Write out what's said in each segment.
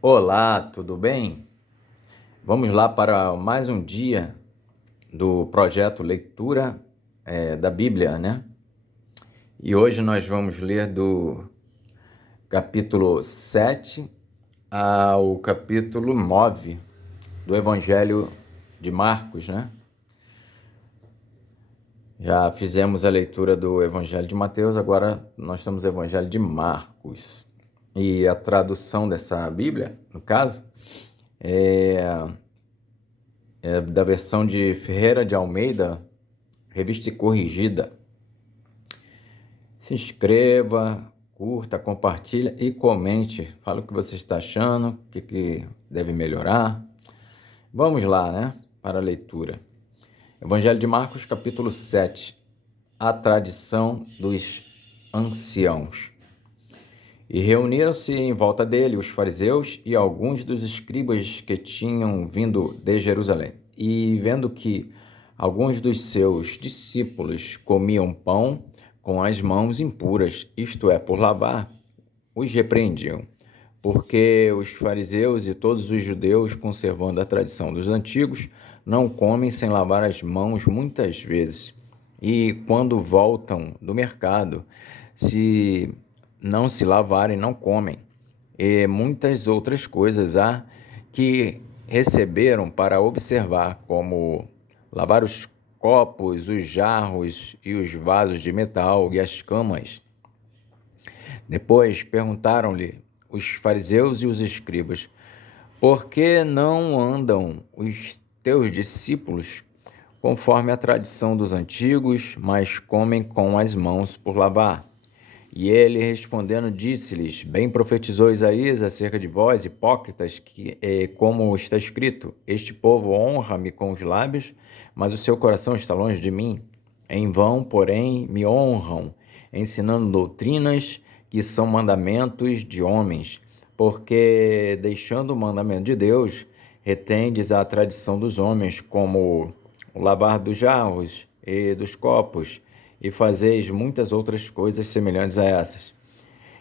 Olá, tudo bem? Vamos lá para mais um dia do projeto Leitura da Bíblia, né? E hoje nós vamos ler do capítulo 7 ao capítulo 9 do Evangelho de Marcos, né? Já fizemos a leitura do Evangelho de Mateus, agora nós estamos no Evangelho de Marcos. E a tradução dessa Bíblia, no caso, é da versão de Ferreira de Almeida, revista e corrigida. Se inscreva, curta, compartilha e comente. Fala o que você está achando, o que deve melhorar. Vamos lá, né? Para a leitura. Evangelho de Marcos, capítulo 7. A tradição dos anciãos. E reuniram-se em volta dele os fariseus e alguns dos escribas que tinham vindo de Jerusalém. E vendo que alguns dos seus discípulos comiam pão com as mãos impuras, isto é, por lavar, os repreendiam. Porque os fariseus e todos os judeus, conservando a tradição dos antigos, não comem sem lavar as mãos muitas vezes. E quando voltam do mercado, se não se lavarem, não comem. E muitas outras coisas há que receberam para observar, como lavar os copos, os jarros e os vasos de metal e as camas. Depois perguntaram-lhe os fariseus e os escribas: por que não andam os teus discípulos conforme a tradição dos antigos, mas comem com as mãos por lavar? E ele, respondendo, disse-lhes: bem profetizou Isaías acerca de vós, hipócritas, como está escrito: este povo honra-me com os lábios, mas o seu coração está longe de mim. Em vão, porém, me honram, ensinando doutrinas que são mandamentos de homens, porque, deixando o mandamento de Deus, retendes a tradição dos homens, como o lavar dos jarros e dos copos, e fazeis muitas outras coisas semelhantes a essas.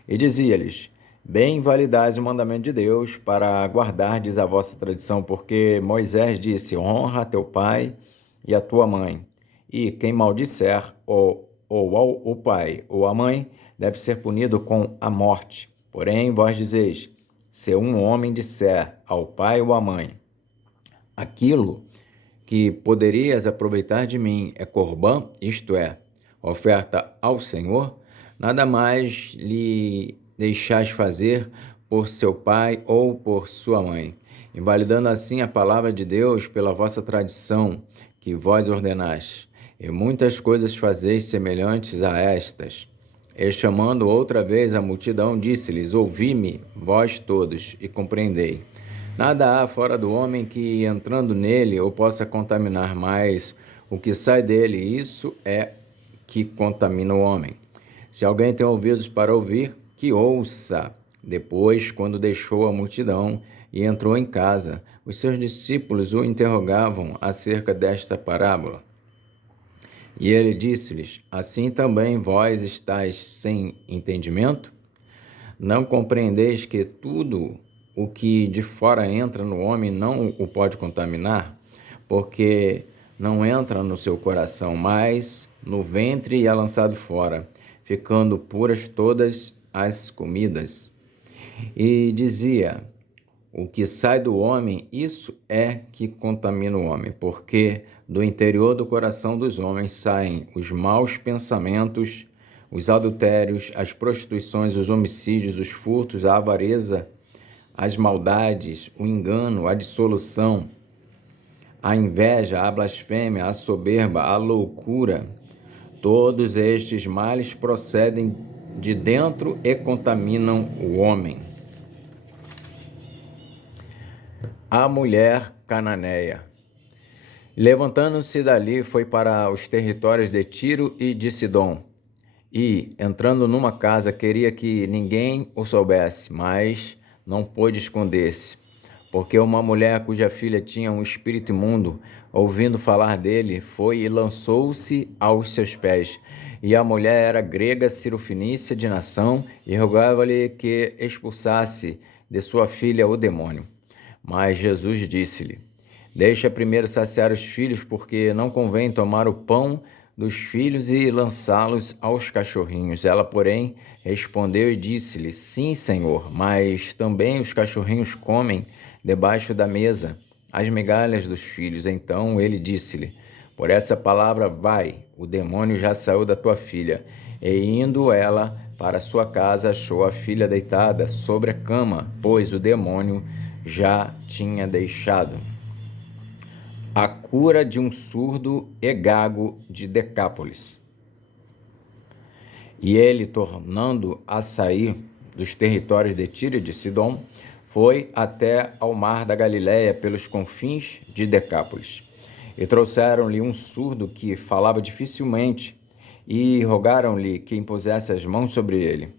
E dizia-lhes: bem validais o mandamento de Deus para guardardes a vossa tradição, porque Moisés disse: honra a teu pai e a tua mãe. E quem maldisser ou o pai ou a mãe deve ser punido com a morte. Porém, vós dizeis: se um homem disser ao pai ou à mãe: aquilo que poderias aproveitar de mim é corbã, isto é, oferta ao Senhor, nada mais lhe deixais fazer por seu pai ou por sua mãe, invalidando assim a palavra de Deus pela vossa tradição que vós ordenaste. E muitas coisas fazeis semelhantes a estas. E chamando outra vez a multidão, disse-lhes: ouvi-me, vós todos, e compreendei. Nada há fora do homem que, entrando nele, o possa contaminar, mais o que sai dele, isso é que contamina o homem. Se alguém tem ouvidos para ouvir, que ouça. Depois, quando deixou a multidão e entrou em casa, os seus discípulos o interrogavam acerca desta parábola. E ele disse-lhes: assim também vós estáis sem entendimento? Não compreendeis que tudo o que de fora entra no homem não o pode contaminar? Porque não entra no seu coração, mas no ventre e é lançado fora, ficando puras todas as comidas. E dizia: o que sai do homem, isso é que contamina o homem, porque do interior do coração dos homens saem os maus pensamentos, os adultérios, as prostituições, os homicídios, os furtos, a avareza, as maldades, o engano, a dissolução, a inveja, a blasfêmia, a soberba, a loucura. Todos estes males procedem de dentro e contaminam o homem. A mulher cananeia. Levantando-se dali, foi para os territórios de Tiro e de Sidom. E, entrando numa casa, queria que ninguém o soubesse, mas não pôde esconder-se. Porque uma mulher cuja filha tinha um espírito imundo, ouvindo falar dele, foi e lançou-se aos seus pés. E a mulher era grega, cirofenícia de nação, e rogava-lhe que expulsasse de sua filha o demônio. Mas Jesus disse-lhe: Deixa primeiro saciar os filhos, porque não convém tomar o pão dos filhos e lançá-los aos cachorrinhos. Ela, porém, respondeu e disse-lhe: Sim, Senhor, mas também os cachorrinhos comem debaixo da mesa as migalhas dos filhos. Então ele disse-lhe: Por essa palavra, vai, o demônio já saiu da tua filha. E indo ela para sua casa, achou a filha deitada sobre a cama, pois o demônio já tinha deixado. A cura de um surdo e gago de Decápolis. E ele, tornando a sair dos territórios de Tiro e de Sidom, foi até ao mar da Galiléia pelos confins de Decápolis. E trouxeram-lhe um surdo que falava dificilmente, e rogaram-lhe que impusesse as mãos sobre ele.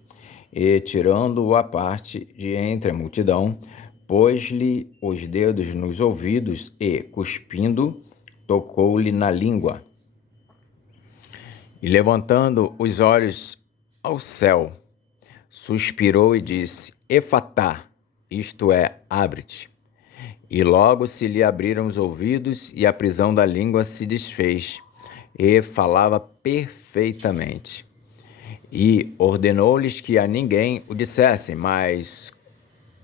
E, tirando-o à parte de entre a multidão, pôs-lhe os dedos nos ouvidos e, cuspindo, tocou-lhe na língua. E, levantando os olhos ao céu, suspirou e disse: Efatá, isto é, abre-te. E logo se lhe abriram os ouvidos e a prisão da língua se desfez, e falava perfeitamente. E ordenou-lhes que a ninguém o dissessem, mas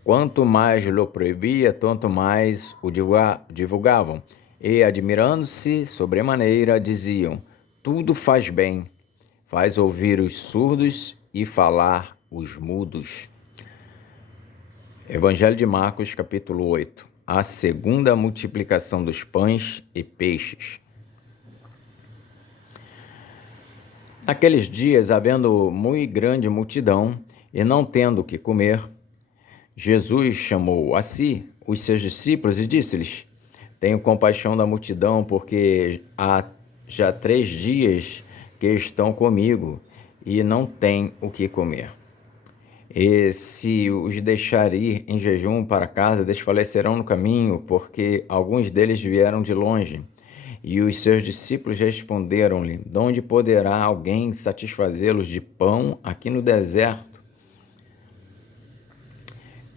quanto mais lhe proibia, tanto mais o divulgavam. E, admirando-se sobremaneira, diziam: Tudo faz bem, faz ouvir os surdos e falar os mudos. Evangelho de Marcos, capítulo 8. A segunda multiplicação dos pães e peixes. Naqueles dias, havendo muito grande multidão, e não tendo o que comer, Jesus chamou a si os seus discípulos e disse-lhes: Tenho compaixão da multidão, porque há já 3 dias que estão comigo e não têm o que comer. E se os deixar ir em jejum para casa, desfalecerão no caminho, porque alguns deles vieram de longe. E os seus discípulos responderam-lhe: De onde poderá alguém satisfazê-los de pão aqui no deserto?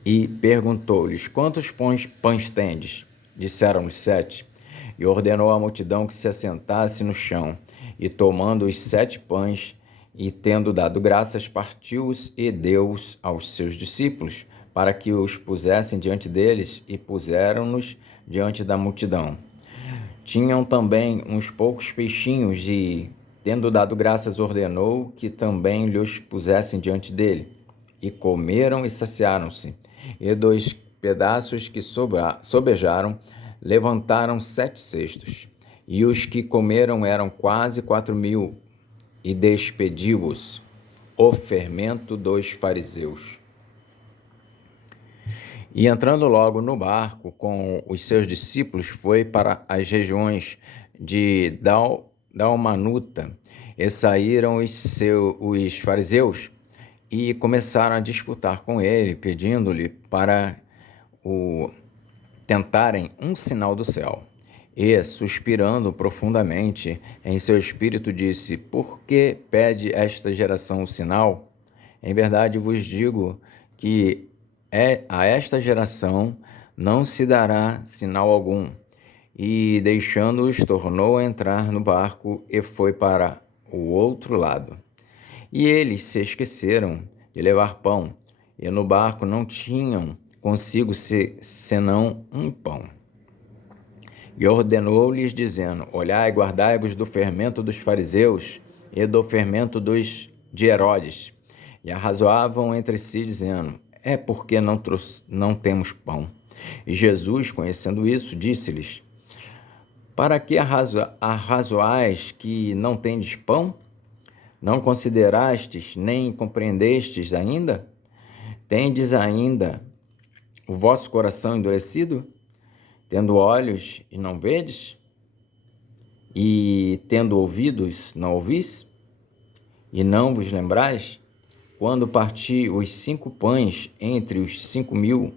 E perguntou-lhes: Quantos pães tendes? Disseram-lhe: 7. E ordenou à multidão que se assentasse no chão. E tomando os 7 pães, e tendo dado graças, partiu-os e deu-os aos seus discípulos, para que os pusessem diante deles, e puseram-nos diante da multidão. Tinham também uns poucos peixinhos, e, tendo dado graças, ordenou que também lhes pusessem diante dele. E comeram e saciaram-se. E dos pedaços que sobejaram, levantaram 7 cestos. E os que comeram eram quase 4.000, e despediu-os o fermento dos fariseus. E entrando logo no barco com os seus discípulos, foi para as regiões de Dalmanuta, e saíram os fariseus e começaram a disputar com ele, pedindo-lhe para o tentarem um sinal do céu. E, suspirando profundamente em seu espírito, disse: Por que pede esta geração o sinal? Em verdade vos digo que a esta geração não se dará sinal algum. E, deixando-os, tornou a entrar no barco e foi para o outro lado. E eles se esqueceram de levar pão, e no barco não tinham consigo senão um pão. E ordenou-lhes, dizendo: Olhai, guardai-vos do fermento dos fariseus e do fermento de Herodes. E arrazoavam entre si, dizendo: É porque não temos pão. E Jesus, conhecendo isso, disse-lhes: Para que arrazoais que não tendes pão? Não considerastes, nem compreendestes ainda? Tendes ainda o vosso coração endurecido? Tendo olhos e não vedes? E tendo ouvidos, não ouvis? E não vos lembrais? Quando parti os 5 pães entre os 5.000,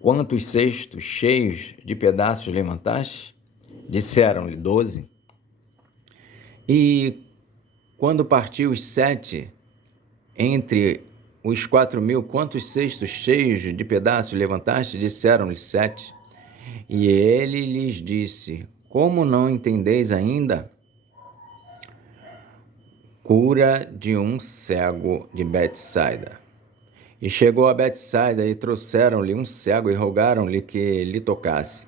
quantos cestos cheios de pedaços levantaste? Disseram-lhe: 12. E quando parti os 7 entre os 4.000, quantos cestos cheios de pedaços levantaste? Disseram-lhe 7. E ele lhes disse: como não entendeis ainda? Cura de um cego de Betsaida. E chegou a Betsaida, e trouxeram-lhe um cego, e rogaram-lhe que lhe tocasse.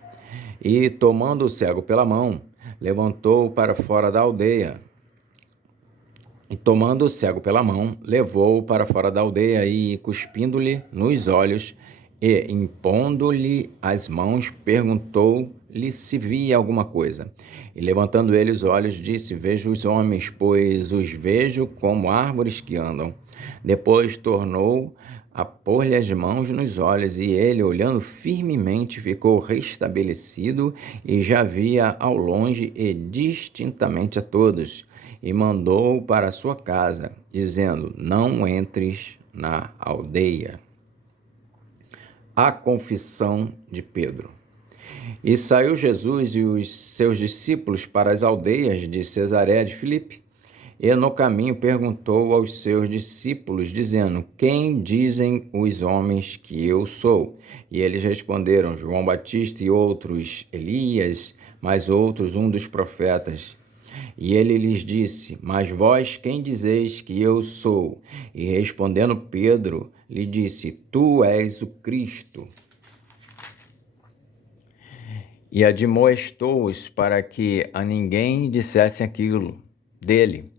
E, tomando o cego pela mão, levantou-o para fora da aldeia. E, tomando o cego pela mão, levou-o para fora da aldeia, e, cuspindo-lhe nos olhos, e impondo-lhe as mãos, perguntou-lhe se via alguma coisa. E, levantando ele os olhos, disse: vejo os homens, pois os vejo como árvores que andam. Depois tornou a pôr-lhe as mãos nos olhos, e ele, olhando firmemente, ficou restabelecido, e já via ao longe e distintamente a todos. E mandou-o para sua casa, dizendo: não entres na aldeia. A confissão de Pedro. E saiu Jesus e os seus discípulos para as aldeias de Cesareia de Filipe. E no caminho perguntou aos seus discípulos, dizendo: quem dizem os homens que eu sou? E eles responderam: João Batista, e outros Elias, mas outros um dos profetas. E ele lhes disse: mas vós quem dizeis que eu sou? E respondendo Pedro, lhe disse: tu és o Cristo. E admoestou-os para que a ninguém dissessem aquilo dele.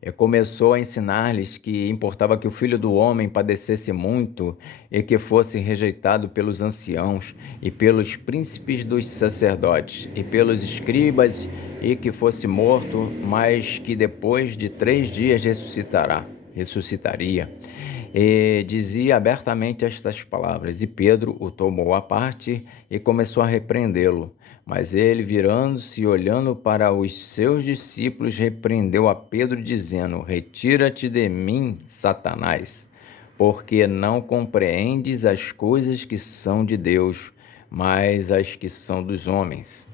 E começou a ensinar-lhes que importava que o Filho do Homem padecesse muito e que fosse rejeitado pelos anciãos e pelos príncipes dos sacerdotes e pelos escribas, e que fosse morto, mas que depois de 3 dias ressuscitaria. E dizia abertamente estas palavras. E Pedro o tomou à parte e começou a repreendê-lo. Mas ele, virando-se e olhando para os seus discípulos, repreendeu a Pedro, dizendo: retira-te de mim, Satanás, porque não compreendes as coisas que são de Deus, mas as que são dos homens.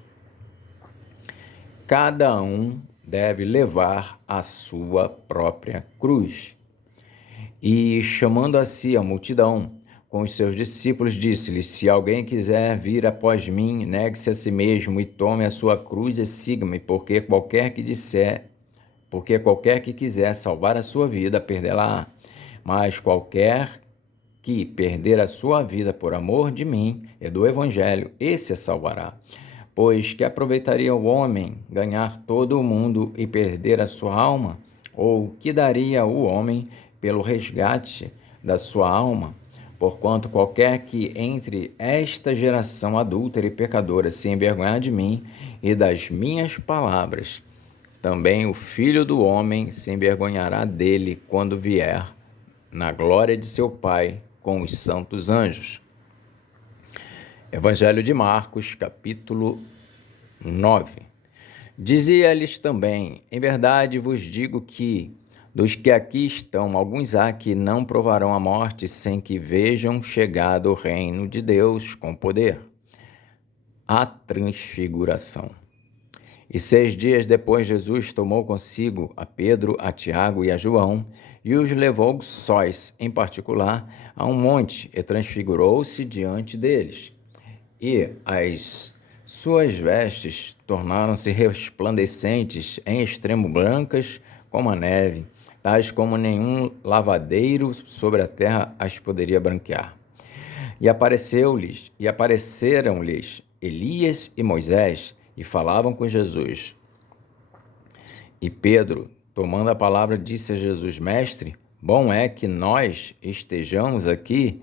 Cada um deve levar a sua própria cruz. E, chamando a si a multidão, com os seus discípulos, disse-lhes: se alguém quiser vir após mim, negue-se a si mesmo e tome a sua cruz e siga-me, porque qualquer que quiser salvar a sua vida, perdê-la-á. Mas qualquer que perder a sua vida por amor de mim e do Evangelho, esse a salvará. Pois que aproveitaria o homem ganhar todo o mundo e perder a sua alma? Ou que daria o homem pelo resgate da sua alma? Porquanto qualquer que entre esta geração adúltera e pecadora se envergonhar de mim e das minhas palavras, também o Filho do Homem se envergonhará dele quando vier na glória de seu Pai com os santos anjos. Evangelho de Marcos, capítulo 9. Dizia-lhes também: em verdade vos digo que dos que aqui estão, alguns há que não provarão a morte sem que vejam chegado o reino de Deus com poder. A transfiguração. E 6 dias depois, Jesus tomou consigo a Pedro, a Tiago e a João, e os levou sós, em particular, a um monte, e transfigurou-se diante deles. E as suas vestes tornaram-se resplandecentes, em extremo brancas como a neve, tais como nenhum lavadeiro sobre a terra as poderia branquear. E apareceram-lhes Elias e Moisés, e falavam com Jesus. E Pedro, tomando a palavra, disse a Jesus: Mestre, bom é que nós estejamos aqui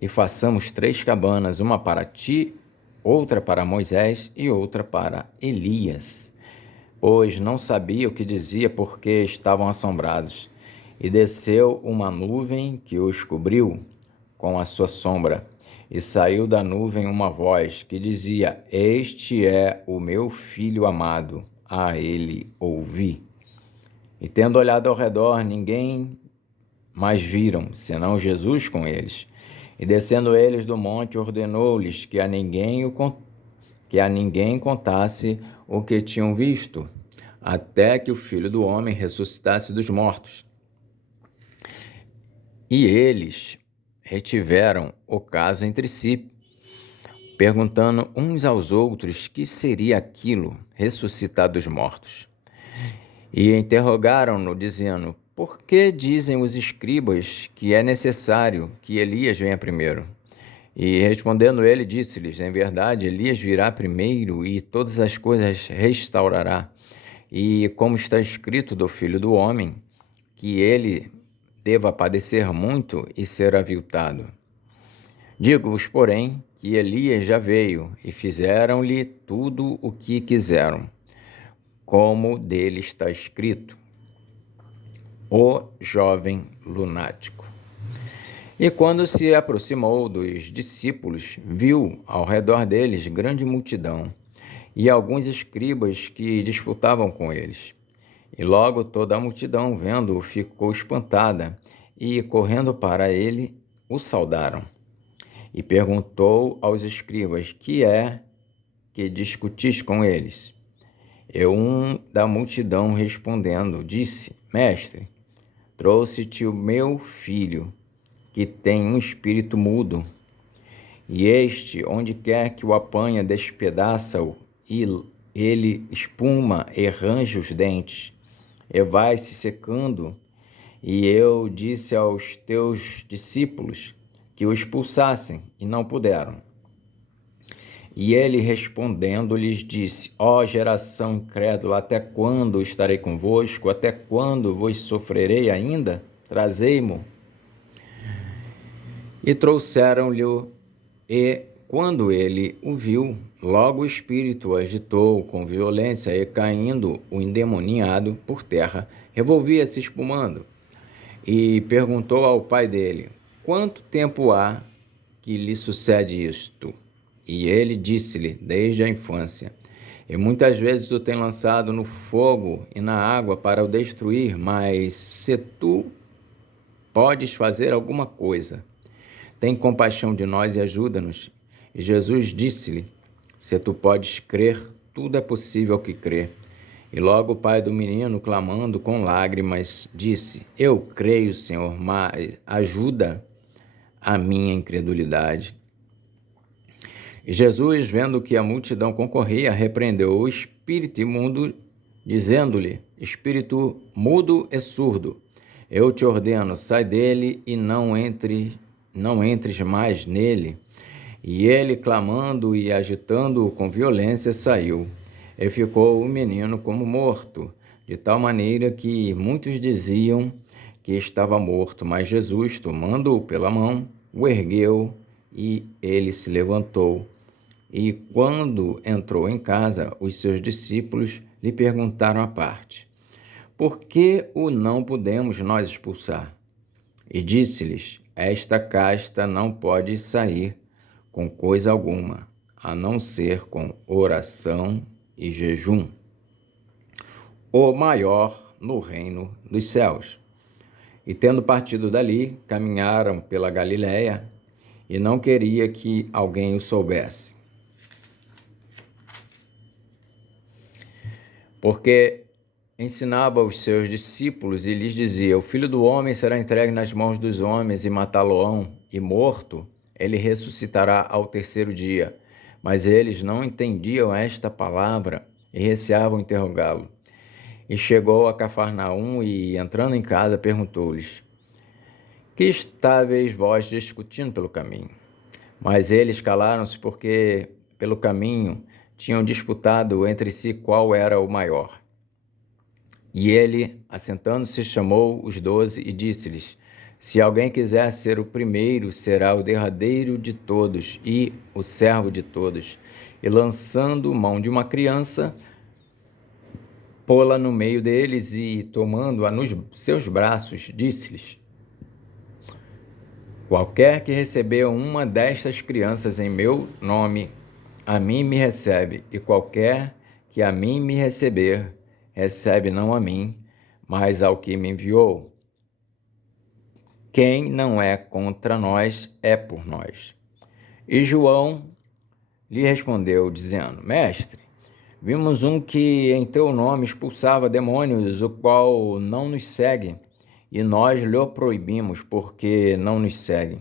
e façamos 3 cabanas, uma para ti, outra para Moisés e outra para Elias. Pois não sabia o que dizia, porque estavam assombrados. E desceu uma nuvem que os cobriu com a sua sombra. E saiu da nuvem uma voz que dizia: Este é o meu filho amado, a ele ouvi. E tendo olhado ao redor, ninguém mais viram, senão Jesus com eles. E descendo eles do monte, ordenou-lhes que a ninguém contasse o que tinham visto, até que o Filho do Homem ressuscitasse dos mortos. E eles retiveram o caso entre si, perguntando uns aos outros que seria aquilo ressuscitar dos mortos. E interrogaram-no, dizendo: Por que dizem os escribas que é necessário que Elias venha primeiro? E respondendo ele, disse-lhes: Em verdade, Elias virá primeiro e todas as coisas restaurará. E como está escrito do Filho do Homem, que ele deva padecer muito e ser aviltado. Digo-vos, porém, que Elias já veio e fizeram-lhe tudo o que quiseram, como dele está escrito, o jovem lunático. E quando se aproximou dos discípulos, viu ao redor deles grande multidão e alguns escribas que disputavam com eles. E logo toda a multidão, vendo-o, ficou espantada e, correndo para ele, o saudaram. E perguntou aos escribas: Que é que discutis com eles? E um da multidão respondendo, disse: Mestre, trouxe-te o meu filho, que tem um espírito mudo. E este, onde quer que o apanha, despedaça-o, e ele espuma e range os dentes, e vai se secando. E eu disse aos teus discípulos que o expulsassem, e não puderam. E ele respondendo lhes disse: Ó geração incrédula, até quando estarei convosco? Até quando vos sofrerei ainda? Trazei-mo. E trouxeram-lhe, e quando ele o viu, logo o espírito o agitou com violência, e caindo o endemoniado por terra, revolvia-se espumando. E perguntou ao pai dele: Quanto tempo há que lhe sucede isto? E ele disse-lhe: Desde a infância. E muitas vezes o tem lançado no fogo e na água para o destruir, mas se tu podes fazer alguma coisa, tem compaixão de nós e ajuda-nos. E Jesus disse-lhe: Se tu podes crer, tudo é possível ao que crê. E logo o pai do menino, clamando com lágrimas, disse: Eu creio, Senhor, mas ajuda a minha incredulidade. E Jesus, vendo que a multidão concorria, repreendeu o espírito imundo, dizendo-lhe: Espírito mudo e surdo, eu te ordeno, sai dele e não entres mais nele. E ele, clamando e agitando-o com violência, saiu. E ficou o menino como morto, de tal maneira que muitos diziam que estava morto. Mas Jesus, tomando-o pela mão, o ergueu e ele se levantou. E quando entrou em casa, os seus discípulos lhe perguntaram à parte: Por que o não podemos nós expulsar? E disse-lhes: Esta casta não pode sair com coisa alguma, a não ser com oração e jejum. O maior no reino dos céus. E tendo partido dali, caminharam pela Galiléia, e não queria que alguém o soubesse, porque ensinava os seus discípulos e lhes dizia: O Filho do Homem será entregue nas mãos dos homens e matá-lo-ão, e morto, ele ressuscitará ao terceiro dia. Mas eles não entendiam esta palavra e receavam interrogá-lo. E chegou a Cafarnaum e, entrando em casa, perguntou-lhes: Que estáveis vós discutindo pelo caminho? Mas eles calaram-se porque, pelo caminho, tinham disputado entre si qual era o maior. E ele, assentando-se, chamou os 12 e disse-lhes: Se alguém quiser ser o primeiro, será o derradeiro de todos e o servo de todos. E lançando mão de uma criança, pô-la no meio deles e, tomando-a nos seus braços, disse-lhes: Qualquer que receber uma destas crianças em meu nome, a mim me recebe, e qualquer que a mim me receber, recebe não a mim, mas ao que me enviou. Quem não é contra nós é por nós. E João lhe respondeu, dizendo: Mestre, vimos um que em teu nome expulsava demônios, o qual não nos segue, e nós lhe proibimos, porque não nos segue.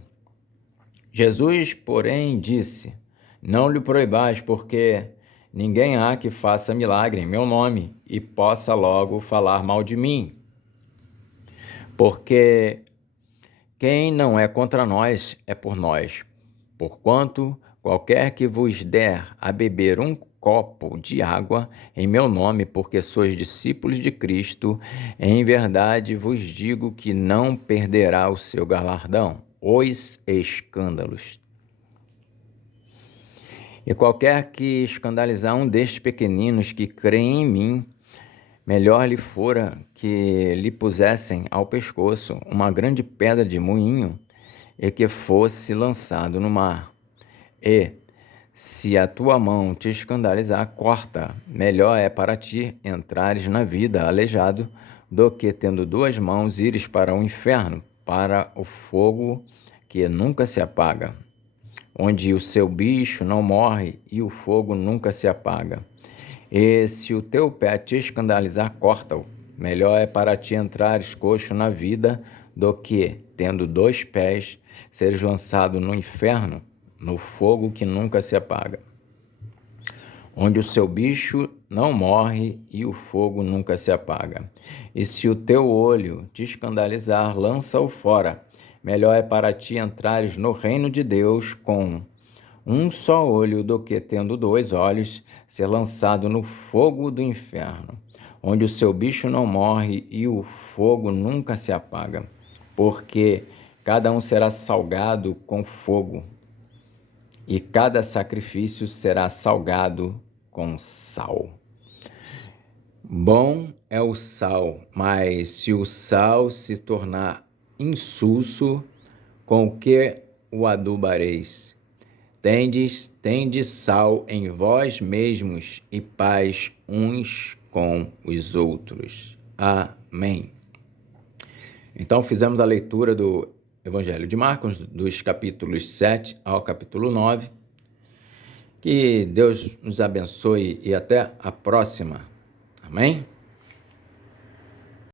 Jesus, porém, disse: Não lhe proibais, porque ninguém há que faça milagre em meu nome e possa logo falar mal de mim. Porque quem não é contra nós é por nós. Porquanto qualquer que vos der a beber um copo de água em meu nome, porque sois discípulos de Cristo, em verdade vos digo que não perderá o seu galardão. Os escândalos. E qualquer que escandalizar um destes pequeninos que creem em mim, melhor lhe fora que lhe pusessem ao pescoço uma grande pedra de moinho e que fosse lançado no mar. E, se a tua mão te escandalizar, corta. Melhor é para ti entrares na vida aleijado do que, tendo duas mãos, ires para o inferno, para o fogo que nunca se apaga, onde o seu bicho não morre e o fogo nunca se apaga. E se o teu pé te escandalizar, corta-o. Melhor é para ti entrares coxo na vida do que, tendo dois pés, seres lançado no inferno, no fogo que nunca se apaga, onde o seu bicho não morre e o fogo nunca se apaga. E se o teu olho te escandalizar, lança-o fora. Melhor é para ti entrares no reino de Deus com um só olho do que, tendo dois olhos, ser lançado no fogo do inferno, onde o seu bicho não morre e o fogo nunca se apaga. Porque cada um será salgado com fogo, e cada sacrifício será salgado com sal. Bom é o sal, mas se o sal se tornar insulso, com o que o adubareis? Tendes sal em vós mesmos e paz uns com os outros. Amém. Então fizemos a leitura do Evangelho de Marcos, dos capítulos 7 ao capítulo 9. Que Deus nos abençoe e até a próxima. Amém?